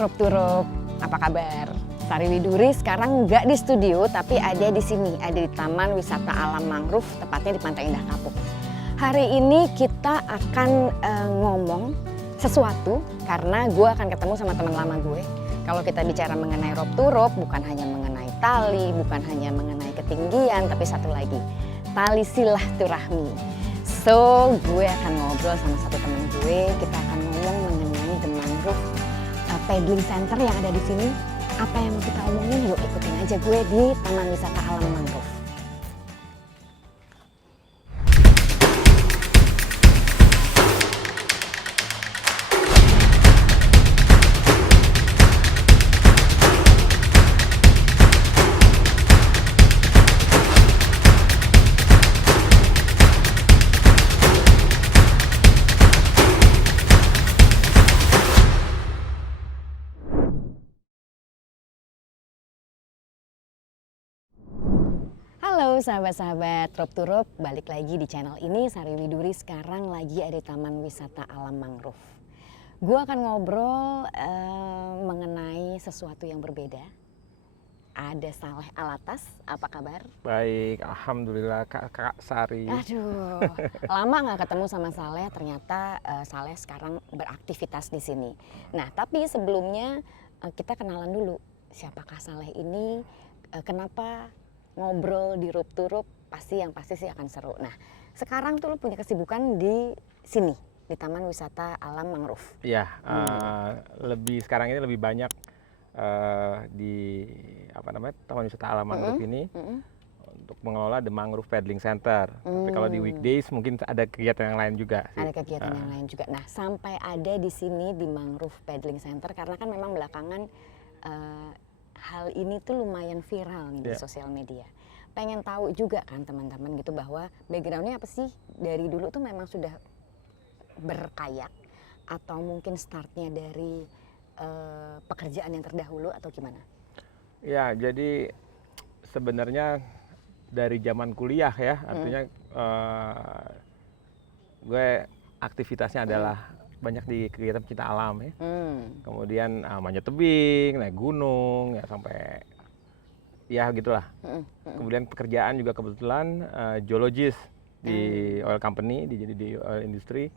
Rob to Rob, apa kabar? Sari Widuri sekarang nggak di studio tapi ada di sini, ada di Taman Wisata Alam Mangrove, tepatnya di Pantai Indah Kapuk. Hari ini kita akan ngomong sesuatu karena gue akan ketemu sama teman lama gue. Kalau kita bicara mengenai Rob to Rob, bukan hanya mengenai tali, bukan hanya mengenai ketinggian, tapi satu lagi, tali silaturahmi. So, gue akan ngobrol sama satu teman gue, kita akan ngomong mengenai The Mangrove Paddling Center yang ada di sini. Apa yang mau kita omongin? Yuk ikutin aja gue di Taman Wisata Alam Mangrove. Halo sahabat-sahabat Rob to Rob, balik lagi di channel ini. Sari Widuri sekarang lagi ada di Taman Wisata Alam Mangrove. Gue akan ngobrol mengenai sesuatu yang berbeda. Ada Saleh Alatas, apa kabar? Baik, alhamdulillah Kak Sari. Aduh, lama nggak ketemu sama Saleh. Ternyata Saleh sekarang beraktivitas di sini. Nah, tapi sebelumnya kita kenalan dulu. Siapakah Saleh ini? Kenapa ngobrol di Rob to Rob? Pasti sih akan seru. Nah, sekarang tuh lu punya kesibukan di sini, di Taman Wisata Alam Mangrove. Iya, sekarang ini lebih banyak di Taman Wisata Alam Mangrove ini untuk mengelola The Mangrove Paddling Center. Tapi kalau di weekdays mungkin ada kegiatan yang lain juga. Ada kegiatan yang lain juga. Nah, sampai ada di sini di Mangrove Paddling Center karena kan memang belakangan hal ini tuh lumayan viral nih di sosial media. Pengen tahu juga kan teman-teman gitu bahwa backgroundnya apa sih? Dari dulu tuh memang sudah berkayak atau mungkin startnya dari pekerjaan yang terdahulu atau gimana? Ya, jadi sebenarnya dari zaman kuliah ya, artinya gue aktivitasnya adalah banyak di kegiatan pecinta alam ya. Kemudian manjat tebing, naik gunung, ya sampai ya gitulah. Kemudian pekerjaan juga kebetulan geologis di oil company, di oil industry.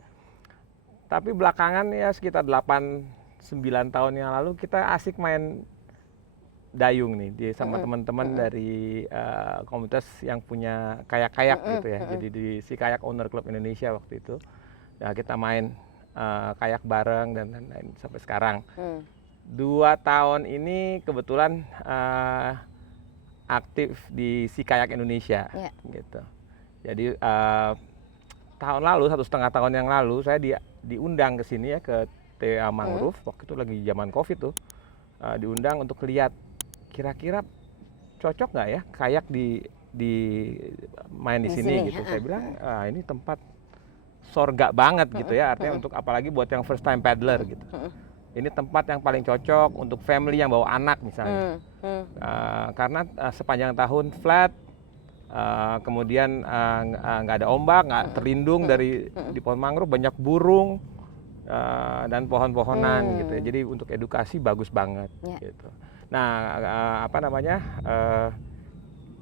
Tapi belakangan ya sekitar 8-9 tahun yang lalu kita asik main dayung nih sama teman-teman dari komunitas yang punya kayak-kayak gitu ya. Jadi di si Kayak Owner Club Indonesia waktu itu. Ya kita main kayak bareng dan lain-lain sampai sekarang. 2 tahun ini kebetulan aktif di si Kayak Indonesia, gitu. Jadi tahun lalu 1,5 tahun yang lalu saya diundang ke sini ya ke TA Mangrove. Waktu itu lagi zaman COVID tuh, diundang untuk lihat kira-kira cocok nggak ya kayak di main di sini gitu. Saya bilang ini tempat sorga banget gitu ya, artinya untuk apalagi buat yang first time paddler gitu. Ini tempat yang paling cocok untuk family yang bawa anak misalnya. Karena sepanjang tahun flat, kemudian nggak ada ombak, nggak terlindung di pohon mangrove, banyak burung dan pohon-pohonan gitu ya. Jadi untuk edukasi bagus banget gitu. Nah,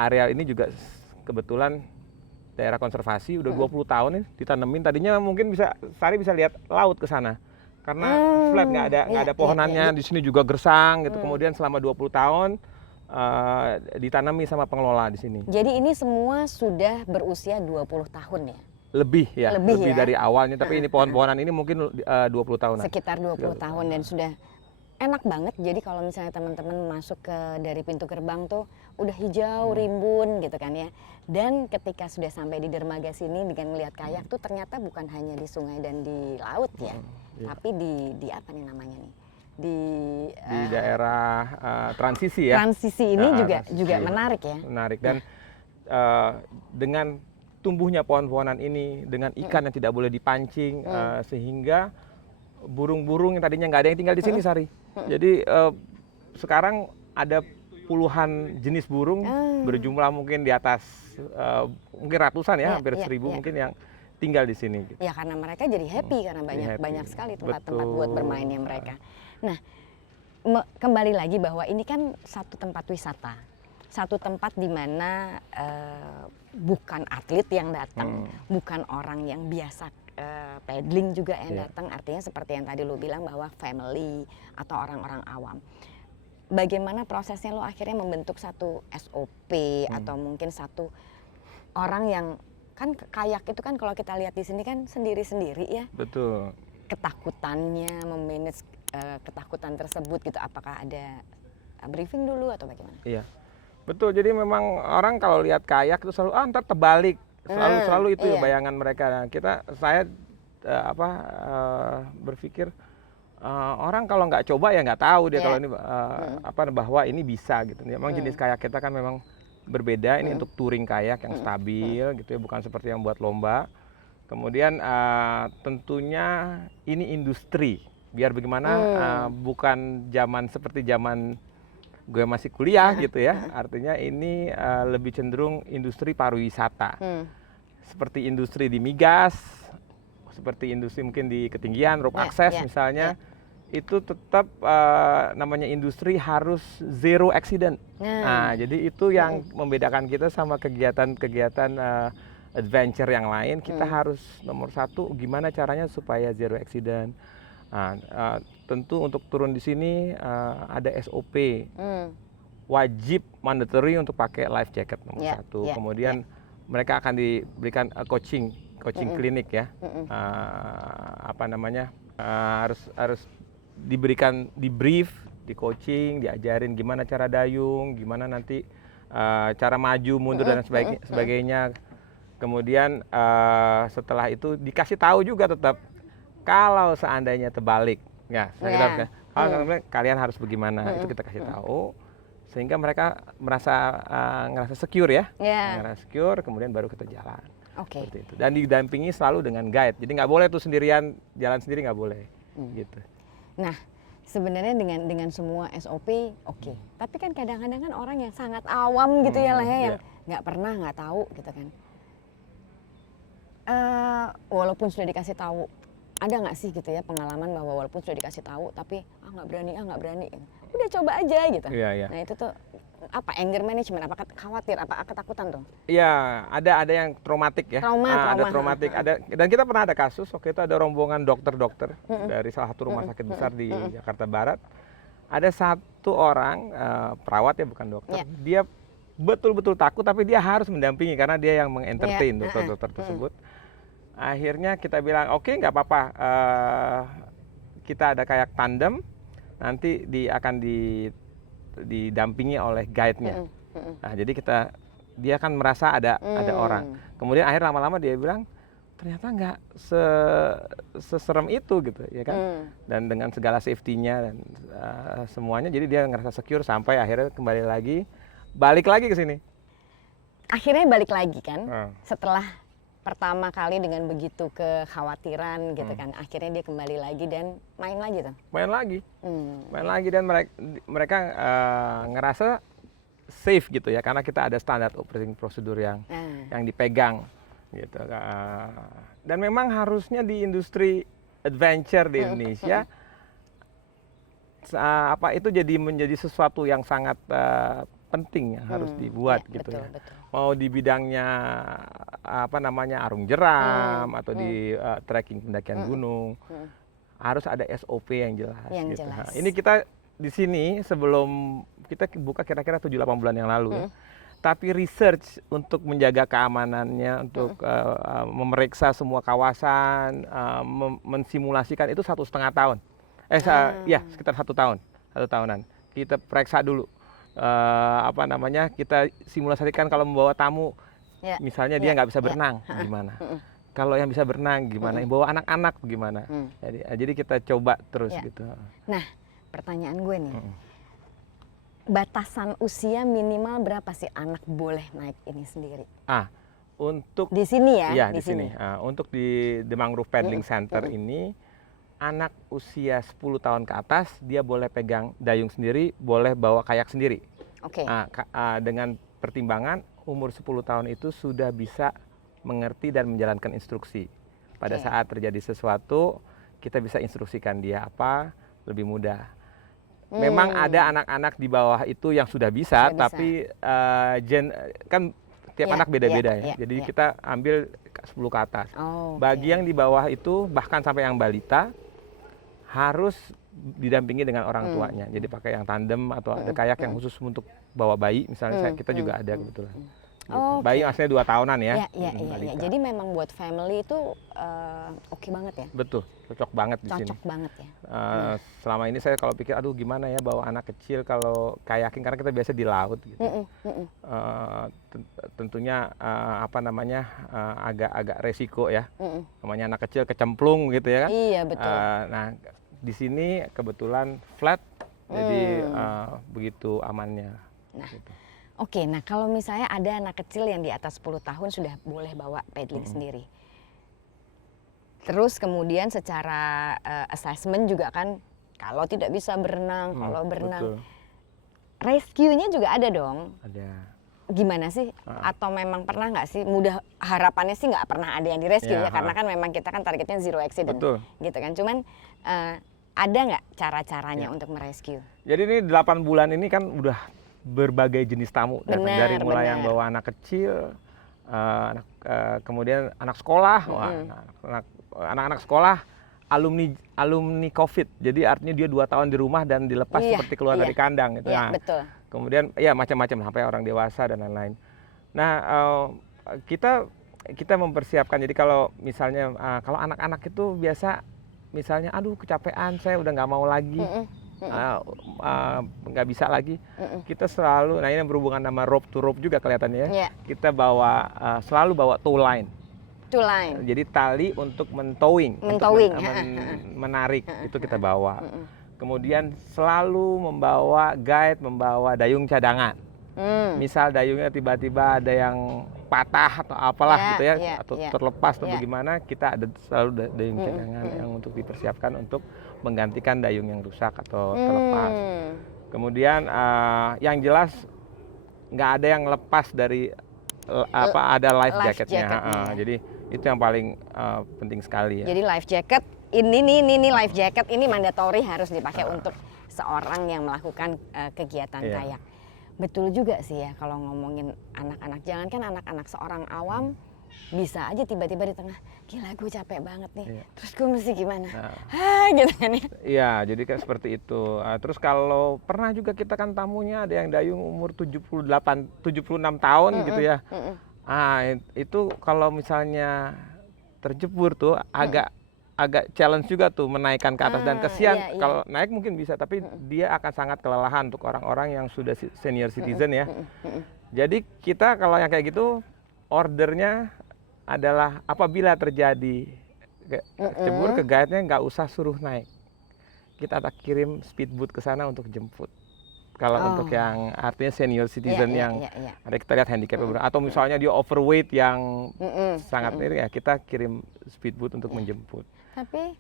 areal ini juga kebetulan daerah konservasi udah 20 tahun nih ditanemin. Tadinya mungkin Sari bisa lihat laut ke sana. Karena flat nggak ada pohonannya, di sini juga gersang gitu. Kemudian selama 20 tahun ditanami sama pengelola di sini. Jadi ini semua sudah berusia 20 tahun ya? Lebih dari awalnya, tapi ini pohon-pohonan ini mungkin 20 tahunan. Sekitar 20 tahun dan sudah enak banget. Jadi kalau misalnya teman-teman masuk dari pintu gerbang tuh udah hijau, rimbun gitu kan ya. Dan ketika sudah sampai di dermaga sini dengan melihat kayak tuh ternyata bukan hanya di sungai dan di laut ya. Tapi di apa nih namanya nih? Di daerah transisi ya. Transisi ini juga menarik ya. Menarik dan dengan tumbuhnya pohon-pohonan ini, dengan ikan yang tidak boleh dipancing, sehingga burung-burung yang tadinya nggak ada yang tinggal di sini, Sari. Jadi sekarang ada puluhan jenis burung berjumlah mungkin di atas mungkin ratusan ya, hampir 1.000 mungkin yang tinggal di sini. Gitu. Ya karena mereka jadi happy karena banyak sekali tempat-tempat buat bermainnya mereka. Nah, kembali lagi bahwa ini kan satu tempat wisata, satu tempat di mana bukan atlet yang datang, bukan orang yang biasa paddling juga yang datang. Artinya seperti yang tadi lo bilang bahwa family atau orang-orang awam. Bagaimana prosesnya lo akhirnya membentuk satu SOP atau mungkin satu orang yang kan kayak itu kan kalau kita lihat di sini kan sendiri-sendiri ya. Betul. Ketakutannya memanage ketakutan tersebut gitu, apakah ada briefing dulu atau bagaimana? Iya, betul. Jadi memang orang kalau lihat kayak itu selalu ntar terbalik, selalu itu ya bayangan mereka. Nah, saya berpikir orang kalau nggak coba ya nggak tahu dia kalau ini bahwa ini bisa gitu. Memang jenis kayak kita kan memang berbeda. Ini untuk touring kayak yang stabil gitu ya, bukan seperti yang buat lomba. Kemudian tentunya ini industri. Biar bagaimana bukan zaman seperti zaman gue masih kuliah gitu ya. Artinya ini lebih cenderung industri pariwisata. Seperti industri di migas, seperti industri mungkin di ketinggian, rope access misalnya. Itu tetap namanya industri harus zero accident. Nah, jadi itu yang membedakan kita sama kegiatan-kegiatan adventure yang lain. Kita harus nomor satu gimana caranya supaya zero accident. Nah, tentu untuk turun di sini ada SOP. Wajib mandatory untuk pakai life jacket nomor satu. Kemudian mereka akan diberikan coaching klinik ya. Harus diberikan di brief, di coaching, diajarin gimana cara dayung, gimana nanti cara maju, mundur dan sebagainya. Kemudian setelah itu dikasih tahu juga tetap kalau seandainya terbalik, ya, kalian harus bagaimana, itu kita kasih tahu sehingga mereka ngerasa secure ya, ngerasa secure, kemudian baru kita jalan. Seperti itu. Dan didampingi selalu dengan guide, jadi nggak boleh tuh sendirian jalan sendiri, nggak boleh, gitu. Nah, sebenarnya dengan semua SOP tapi kan kadang-kadang kan orang yang sangat awam gitu ya lah ya, yang nggak pernah, nggak tahu gitu kan. Walaupun sudah dikasih tahu, ada nggak sih gitu ya pengalaman bahwa walaupun sudah dikasih tahu tapi nggak berani, udah coba aja gitu. Nah itu tuh apa, anger management, apa khawatir, apa ketakutan tuh? Iya, ada yang traumatik ya. Ada traumatik, dan kita pernah ada kasus waktu itu, ada rombongan dokter dari salah satu rumah sakit besar di Jakarta Barat. Ada satu orang perawat ya, bukan dokter. Dia betul-betul takut tapi dia harus mendampingi karena dia yang mengentertain dokter-dokter tersebut. Akhirnya kita bilang oke, nggak apa-apa, kita ada kayak tandem, nanti akan didampingi oleh guide-nya. Nah, jadi dia kan merasa ada orang. Kemudian akhir lama-lama dia bilang ternyata nggak seserem itu gitu ya kan. Dan dengan segala safety-nya dan semuanya, jadi dia ngerasa secure sampai akhirnya balik lagi ke sini. Akhirnya balik lagi kan, setelah pertama kali dengan begitu kekhawatiran gitu kan, akhirnya dia kembali lagi dan main lagi tuh. Main lagi dan mereka ngerasa safe gitu ya, karena kita ada standar operating prosedur yang dipegang gitu. Dan memang harusnya di industri adventure di Indonesia itu menjadi sesuatu yang sangat penting yang harus dibuat gitu ya. Betul. Mau di bidangnya arung jeram atau di trekking pendakian gunung, harus ada SOP yang jelas. Gitu. Nah, ini kita di sini sebelum kita buka kira-kira 7-8 bulan yang lalu ya. Tapi research untuk menjaga keamanannya, untuk memeriksa semua kawasan, mensimulasikan itu 1,5 tahun. Sekitar 1 tahun, 1 tahunan. Kita periksa dulu. Kita simulasikan kalau membawa tamu, misalnya dia nggak bisa berenang, gimana? Kalau yang bisa berenang gimana? Yang bawa anak-anak gimana? Jadi kita coba terus gitu. Nah, pertanyaan gue nih, batasan usia minimal berapa sih anak boleh naik ini sendiri? Untuk di sini ya? Iya, di sini. Untuk di The Mangrove Paddling Center ini, anak usia 10 tahun ke atas dia boleh pegang dayung sendiri, boleh bawa kayak sendiri. Dengan pertimbangan umur 10 tahun itu sudah bisa mengerti dan menjalankan instruksi. Pada saat terjadi sesuatu, kita bisa instruksikan dia apa, lebih mudah. Memang ada anak-anak di bawah itu yang sudah bisa, tapi kan tiap anak beda-beda ya. Jadi kita ambil 10 ke atas. Bagi yang di bawah itu bahkan sampai yang balita harus didampingi dengan orang tuanya. Jadi pakai yang tandem atau ada kayak yang khusus untuk bawa bayi misalnya, kita juga ada kebetulan. Gitu. Bayi aslinya 2 tahunan ya. Iya. Jadi memang buat family itu oke banget ya. Betul, cocok banget di sini. Cocok banget ya. Selama ini saya kalau pikir, aduh gimana ya bawa anak kecil kalau kayaking, karena kita biasa di laut gitu. Tentunya agak resiko ya. Namanya anak kecil kecemplung gitu ya kan. Iya betul. Nah di sini kebetulan flat, jadi begitu amannya. Nah. Gitu. Oke, nah kalau misalnya ada anak kecil yang di atas 10 tahun sudah boleh bawa paddling sendiri. Terus kemudian secara assessment juga kan, kalau tidak bisa berenang, kalau berenang. Rescue-nya juga ada dong. Ada. Gimana sih? Atau memang pernah nggak sih? Harapannya sih nggak pernah ada yang di rescue ya, karena kan memang kita kan targetnya zero accident. Betul. Gitu kan. Cuman ada nggak cara-caranya untuk merescue? Jadi ini 8 bulan ini kan udah berbagai jenis tamu, dari mulai yang bawa anak kecil, kemudian anak sekolah, anak-anak sekolah alumni COVID, jadi artinya dia 2 tahun di rumah dan dilepas seperti keluar dari kandang gitu. Betul. Kemudian ya macam-macam sampai orang dewasa dan lain-lain. Nah kita mempersiapkan, jadi kalau misalnya kalau anak-anak itu biasa misalnya aduh kecapean, saya udah nggak mau lagi. Nggak bisa lagi, kita selalu, nah ini berhubungan sama rope to rope juga kelihatannya ya. Kita selalu bawa tow line. Jadi tali untuk mentowing, menarik itu kita bawa. Kemudian selalu membawa guide, membawa dayung cadangan. Misal dayungnya tiba-tiba ada yang patah atau apalah gitu ya, atau terlepas atau bagaimana, kita ada selalu dayung cadangan yang untuk dipersiapkan untuk menggantikan dayung yang rusak atau terlepas. Kemudian yang jelas nggak ada yang lepas dari ada life jacketnya. Jadi itu yang paling penting sekali ya. Jadi life jacket ini life jacket ini mandatory harus dipakai untuk seorang yang melakukan kegiatan kayak. Betul juga sih ya kalau ngomongin anak-anak, jangankan anak-anak, seorang awam bisa aja tiba-tiba di tengah, gila gue capek banget nih, terus gue mesti gimana? Gitu kan ya? Iya, jadi kan seperti itu. Terus kalau pernah juga kita kan tamunya ada yang dayung umur 76 tahun gitu ya. Itu kalau misalnya terjebur tuh agak challenge juga tuh menaikkan ke atas, dan kesian kalau naik mungkin bisa, tapi dia akan sangat kelelahan untuk orang-orang yang sudah senior citizen ya. Jadi kita kalau yang kayak gitu ordernya adalah apabila terjadi cebur ke guide-nya nggak usah suruh naik, kita tak kirim speedboat ke sana untuk jemput. Kalau untuk yang artinya senior citizen yang ada kita lihat handicap atau misalnya dia overweight yang sangat ya, kita kirim speedboat untuk menjemput. Tapi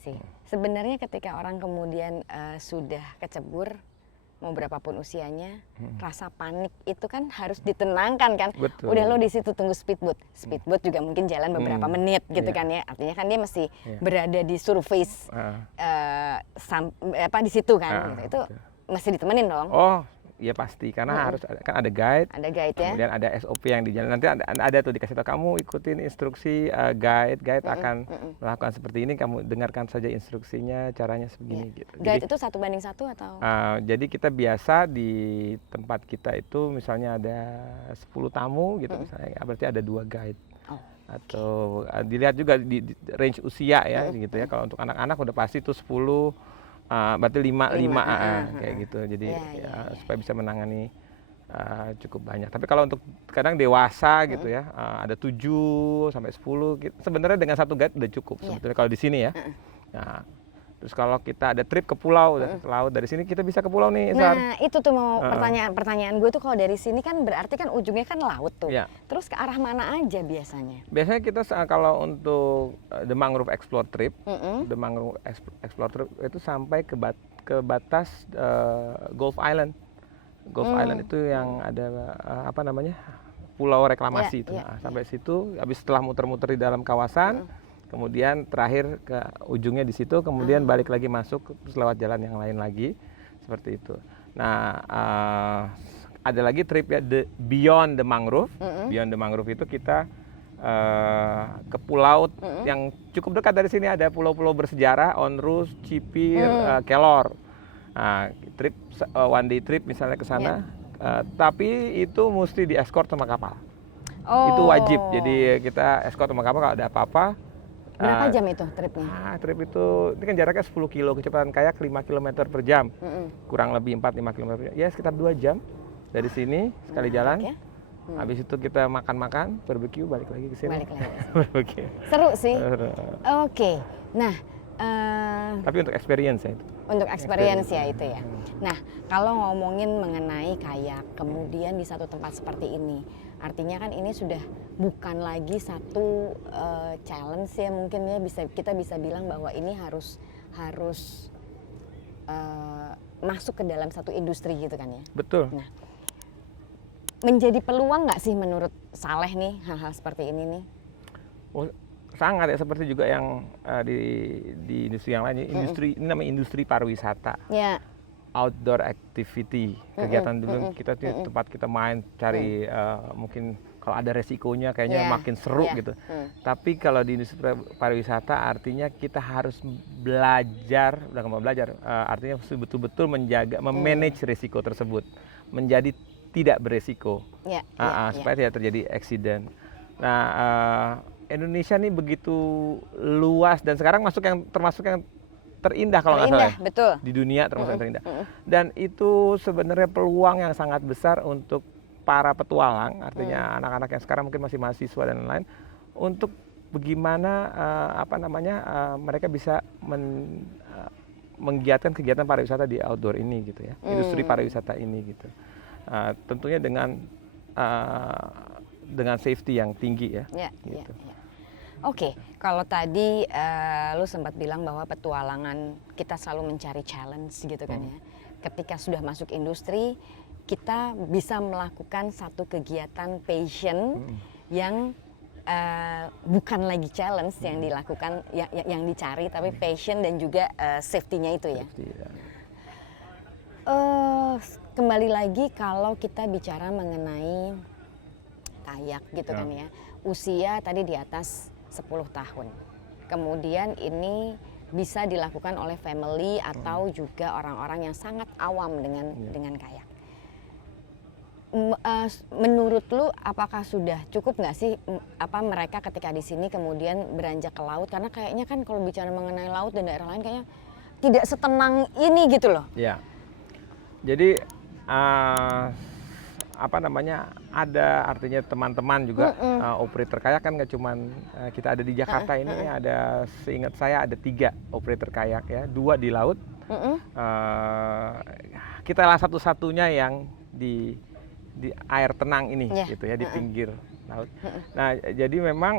sih sebenarnya ketika orang kemudian sudah kecebur, mau berapapun usianya, rasa panik itu kan harus ditenangkan kan. Betul. Udah lo di situ tunggu speedboat juga mungkin jalan beberapa menit gitu kan ya. Artinya kan dia masih berada di surface di situ kan. Itu masih ditemenin dong. Oh iya pasti, karena harus kan ada guide. Ada guide ya. Kemudian ada SOP yang di jalan. Nanti ada tuh dikasih tahu, kamu ikutin instruksi guide akan melakukan seperti ini, kamu dengarkan saja instruksinya, caranya sebegini gitu. Guide itu 1:1 atau? Jadi kita biasa di tempat kita itu misalnya ada 10 tamu gitu misalnya, berarti ada 2 guide. Atau dilihat juga di range usia ya gitu ya. Kalau untuk anak-anak udah pasti tuh 10, berarti 5 kayak gitu. Jadi supaya bisa menangani cukup banyak. Tapi kalau untuk kadang dewasa gitu ya, ada 7 sampai 10 gitu. Sebenarnya dengan 1 guide udah cukup sebetulnya kalau di sini ya. Nah, terus kalau kita ada trip ke pulau, laut, dari sini kita bisa ke pulau nih. Nah itu tuh mau pertanyaan gue tuh, kalau dari sini kan berarti kan ujungnya kan laut tuh. Terus ke arah mana aja biasanya? Biasanya kita kalau untuk The Mangrove Explore Trip, The Mangrove Explore Trip itu sampai ke batas Gulf Island. Gulf Island itu yang ada pulau reklamasi itu. Sampai situ, habis setelah muter-muter di dalam kawasan, kemudian terakhir ke ujungnya di situ, kemudian balik lagi masuk terus lewat jalan yang lain lagi seperti itu. Nah, ada lagi trip ya, Beyond the Mangrove. Beyond the Mangrove itu kita ke pulau yang cukup dekat dari sini, ada pulau-pulau bersejarah, Onrus, Cipir, Kelor. Nah, trip one day trip misalnya ke sana, tapi itu mesti di escort sama kapal. Itu wajib, jadi kita escort sama kapal kalau ada apa-apa. Berapa jam itu tripnya? Trip itu, ini kan jaraknya 10 kilo, kecepatan kayak 5 km per jam. Kurang lebih 4-5 km per jam. Ya sekitar 2 jam dari sini, sekali jalan. Habis itu kita makan-makan, barbecue, balik lagi ke sini. Barbecue. Seru sih. Oke. Nah, tapi untuk experience ya itu. Untuk experience ya itu ya. Nah, kalau ngomongin mengenai kayak, kemudian di satu tempat seperti ini, artinya kan ini sudah bukan lagi satu challenge ya, mungkin ya kita bisa bilang bahwa ini harus masuk ke dalam satu industri gitu kan ya. Betul. Nah, menjadi peluang nggak sih menurut Saleh nih hal-hal seperti ini nih? Sangat ya, seperti juga yang di industri yang lain. Industri ini namanya industri pariwisata. Outdoor activity, kegiatan dulu kita tempat kita main, cari mungkin kalau ada resikonya kayaknya makin seru gitu. Tapi kalau di industri pariwisata artinya kita harus belajar, artinya betul-betul menjaga, memanage resiko tersebut, menjadi tidak beresiko, supaya tidak terjadi accident. Nah, Indonesia nih begitu luas dan sekarang termasuk yang terindah kalau nggak salah. Betul. Di dunia termasuk yang terindah. Dan itu sebenarnya peluang yang sangat besar untuk para petualang, artinya anak-anak yang sekarang mungkin masih mahasiswa dan lain-lain, untuk bagaimana mereka bisa menggiatkan kegiatan pariwisata di outdoor ini gitu ya, industri pariwisata ini gitu. Tentunya dengan safety yang tinggi ya. Gitu. Oke, kalau tadi lu sempat bilang bahwa petualangan kita selalu mencari challenge gitu kan ya. Ketika sudah masuk industri, kita bisa melakukan satu kegiatan passion yang bukan lagi challenge yang dilakukan, yang dicari, tapi passion dan juga safety-nya itu ya. Kembali lagi kalau kita bicara mengenai kayak gitu kan ya. Usia tadi di atas 10 tahun. Kemudian ini bisa dilakukan oleh family atau juga orang-orang yang sangat awam dengan kayak. Menurut lu apakah sudah cukup nggak sih mereka ketika di sini kemudian beranjak ke laut, karena kayaknya kan kalau bicara mengenai laut dan daerah lain kayaknya tidak setenang ini gitu loh. Ya. Jadi ada artinya teman-teman juga operator kayak kan nggak cuman kita ada di Jakarta ini ada, seingat saya ada 3 operator kayak ya, 2 di laut. Kita lah satu-satunya yang di air tenang ini gitu ya, di pinggir laut. Nah, jadi memang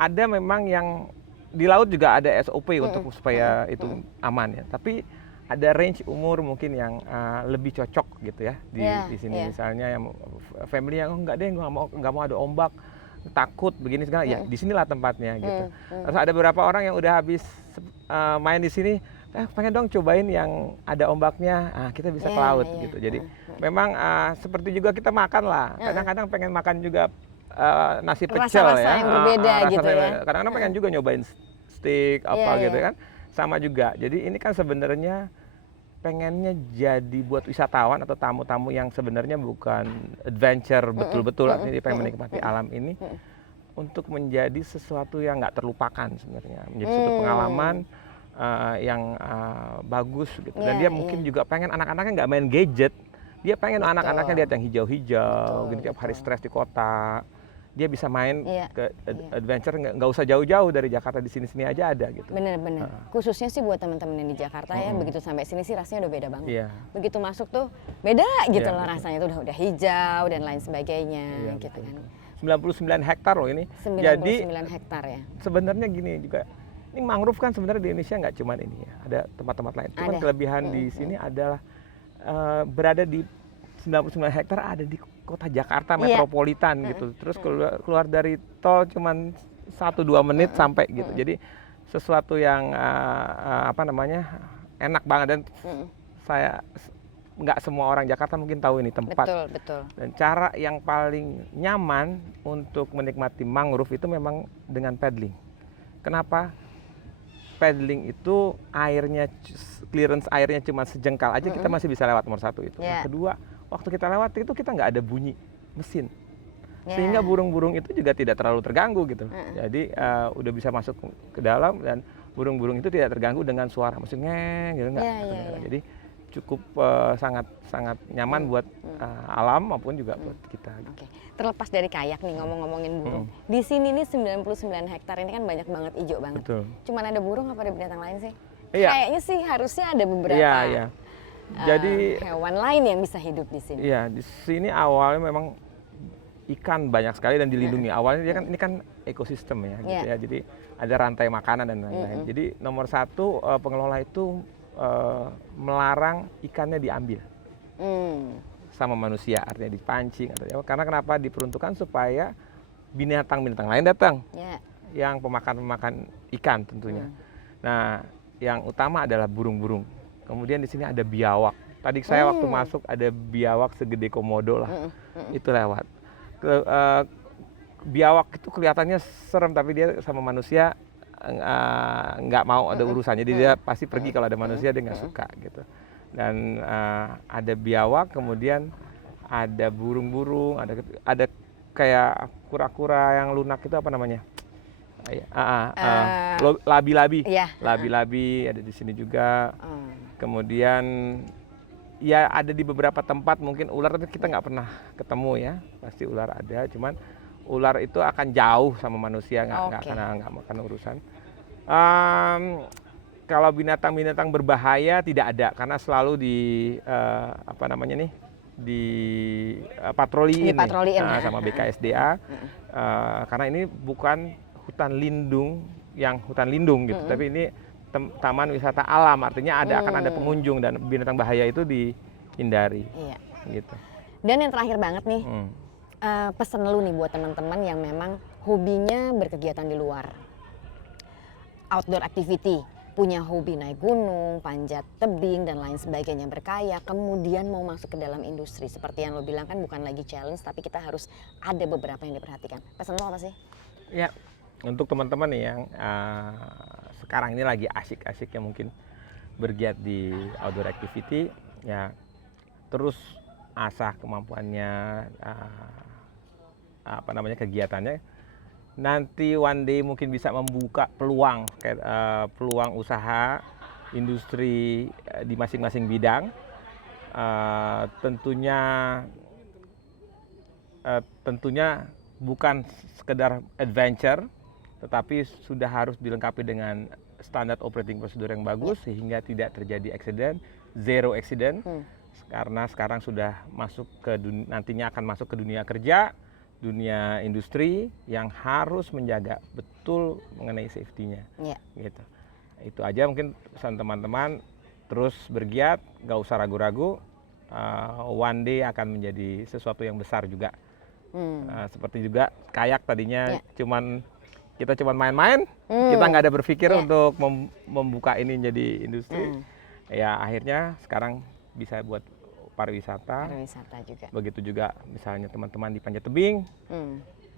ada memang yang di laut juga ada SOP untuk supaya itu aman ya. Tapi ada range umur mungkin yang lebih cocok gitu ya di sini. Misalnya yang family yang enggak deh, nggak mau ada ombak, takut begini segala, ya di sinilah tempatnya gitu. Terus ada beberapa orang yang udah habis main di sini, pengen dong cobain yang ada ombaknya, kita bisa ke laut gitu. Jadi memang seperti juga kita makan lah, kadang-kadang pengen makan juga nasi pecel rasa-rasa ya, yang berbeda gitu ya. Kadang-kadang pengen juga nyobain steak apa gitu kan, sama juga. Jadi ini kan sebenarnya pengennya jadi buat wisatawan atau tamu-tamu yang sebenarnya bukan adventure betul-betul, artinya dia pengen menikmati alam ini, untuk menjadi sesuatu yang nggak terlupakan sebenarnya, menjadi suatu pengalaman yang bagus gitu. Dan dia mungkin juga pengen anak-anaknya nggak main gadget, dia pengen anak-anaknya lihat yang hijau-hijau, gitu, tiap hari stres di kota. Dia bisa main ke adventure, nggak usah jauh-jauh dari Jakarta, di sini-sini aja ada gitu. Bener-bener. Khususnya sih buat teman-teman yang di Jakarta ya, begitu sampai sini sih rasanya udah beda banget. Begitu masuk tuh beda gitu loh rasanya, tuh udah hijau dan lain sebagainya gitu kan. 99 hektar loh ini. 99 Jadi hektar ya. sebenarnya gini juga, ini mangrove kan sebenarnya di Indonesia nggak cuma ini ya, ada tempat-tempat lain. Cuman kelebihan di sini adalah berada di 99 hektar ada di kota Jakarta metropolitan gitu. Terus keluar dari tol cuman 1-2 menit sampai gitu. Jadi sesuatu yang apa namanya, enak banget, dan saya nggak semua orang Jakarta mungkin tahu ini tempat. Betul. Dan cara yang paling nyaman untuk menikmati mangrove itu memang dengan paddling. Kenapa? Paddling itu clearance airnya cuma sejengkal aja, kita masih bisa lewat, nomor 1 itu. Yang kedua, waktu kita lewat itu kita nggak ada bunyi mesin. Sehingga burung-burung itu juga tidak terlalu terganggu gitu. Jadi udah bisa masuk ke dalam, dan burung-burung itu tidak terganggu dengan suara mesin ngeng gitu, enggak. Jadi cukup sangat nyaman buat alam maupun juga buat kita. Gitu. Terlepas dari kayak nih, ngomongin burung. Di sini nih 99 hektar ini kan banyak banget, hijau banget. Betul. Cuman ada burung apa ada binatang lain sih? Iya. Kayaknya sih harusnya ada beberapa Jadi hewan lain yang bisa hidup di sini. Iya, di sini awalnya memang ikan banyak sekali dan dilindungi. Awalnya dia kan ini kan ekosistem ya, gitu ya. Jadi ada rantai makanan dan lain-lain. Jadi nomor 1 pengelola itu melarang ikannya diambil sama manusia, artinya dipancing atau apa. Karena kenapa? Diperuntukkan supaya binatang-binatang lain datang, yang pemakan ikan tentunya. Nah, yang utama adalah burung-burung. Kemudian di sini ada biawak. Tadi saya waktu masuk ada biawak segede komodo lah, itu lewat. Biawak itu kelihatannya serem, tapi dia sama manusia nggak mau ada urusannya. Jadi dia pasti pergi kalau ada manusia, dia nggak suka gitu. Dan ada biawak, kemudian ada burung-burung, ada kayak kura-kura yang lunak itu apa namanya? Labi-labi. Labi-labi ada di sini juga. Kemudian ya ada di beberapa tempat mungkin ular, tapi kita nggak pernah ketemu ya. Pasti ular ada, cuman ular itu akan jauh sama manusia, nggak makan urusan. Kalau binatang-binatang berbahaya tidak ada, karena selalu dipatroliin sama BKSDA. Karena ini bukan hutan lindung gitu, tapi ini taman wisata alam, artinya akan ada pengunjung dan binatang bahaya itu dihindari. Gitu. Dan yang terakhir banget nih, pesan lu nih buat teman-teman yang memang hobinya berkegiatan di luar, outdoor activity, punya hobi naik gunung, panjat tebing dan lain sebagainya, berkayak, kemudian mau masuk ke dalam industri seperti yang lo bilang kan, bukan lagi challenge tapi kita harus ada beberapa yang diperhatikan. Pesan lo apa sih? Ya, untuk teman-teman nih yang sekarang ini lagi asik-asiknya mungkin bergiat di outdoor activity, ya terus asah kemampuannya, kegiatannya. Nanti one day mungkin bisa membuka peluang usaha industri di masing-masing bidang. Tentunya bukan sekedar adventure, tetapi sudah harus dilengkapi dengan standar operating procedure yang bagus sehingga tidak terjadi accident, zero accident. Karena sekarang sudah nantinya akan masuk ke dunia kerja, dunia industri yang harus menjaga betul mengenai safety-nya. Gitu. Itu aja mungkin pesan teman-teman, terus bergiat, gak usah ragu-ragu. One day akan menjadi sesuatu yang besar juga. Seperti juga kayak tadinya kita cuman main-main, kita nggak ada berpikir untuk membuka ini jadi industri. Ya akhirnya sekarang bisa buat pariwisata juga. Begitu juga misalnya teman-teman di panjat tebing,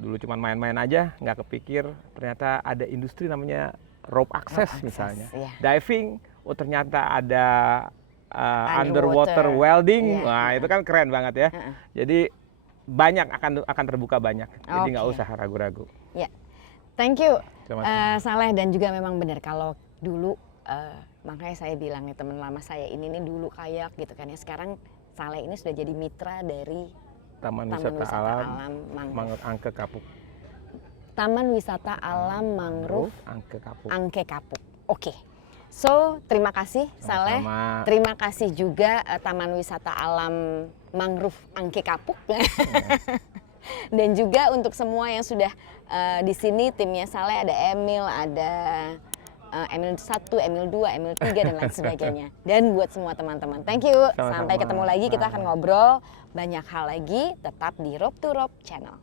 dulu cuma main-main aja, nggak kepikir ternyata ada industri namanya rope access misalnya. Diving, ternyata ada underwater welding, wah itu kan keren banget ya. Jadi banyak akan terbuka banyak, jadi nggak usah ragu-ragu. Thank you Saleh, dan juga memang benar kalau dulu makanya saya bilang nih, teman lama saya ini nih dulu kayak gitu kan ya, sekarang Saleh ini sudah jadi mitra dari Taman Wisata Alam Mangrove Angke Kapuk. Taman Wisata Alam Mangrove Angke Kapuk. Oke. So, terima kasih Saleh. Terima kasih juga Taman Wisata Alam Mangrove Angke Kapuk. Dan juga untuk semua yang sudah di sini, timnya Saleh, ada Emil, ada Emil 1, Emil 2, Emil 3 dan lain sebagainya. Dan buat semua teman-teman, thank you. Sampai ketemu lagi, kita akan ngobrol banyak hal lagi, tetap di Rope to Rope Channel.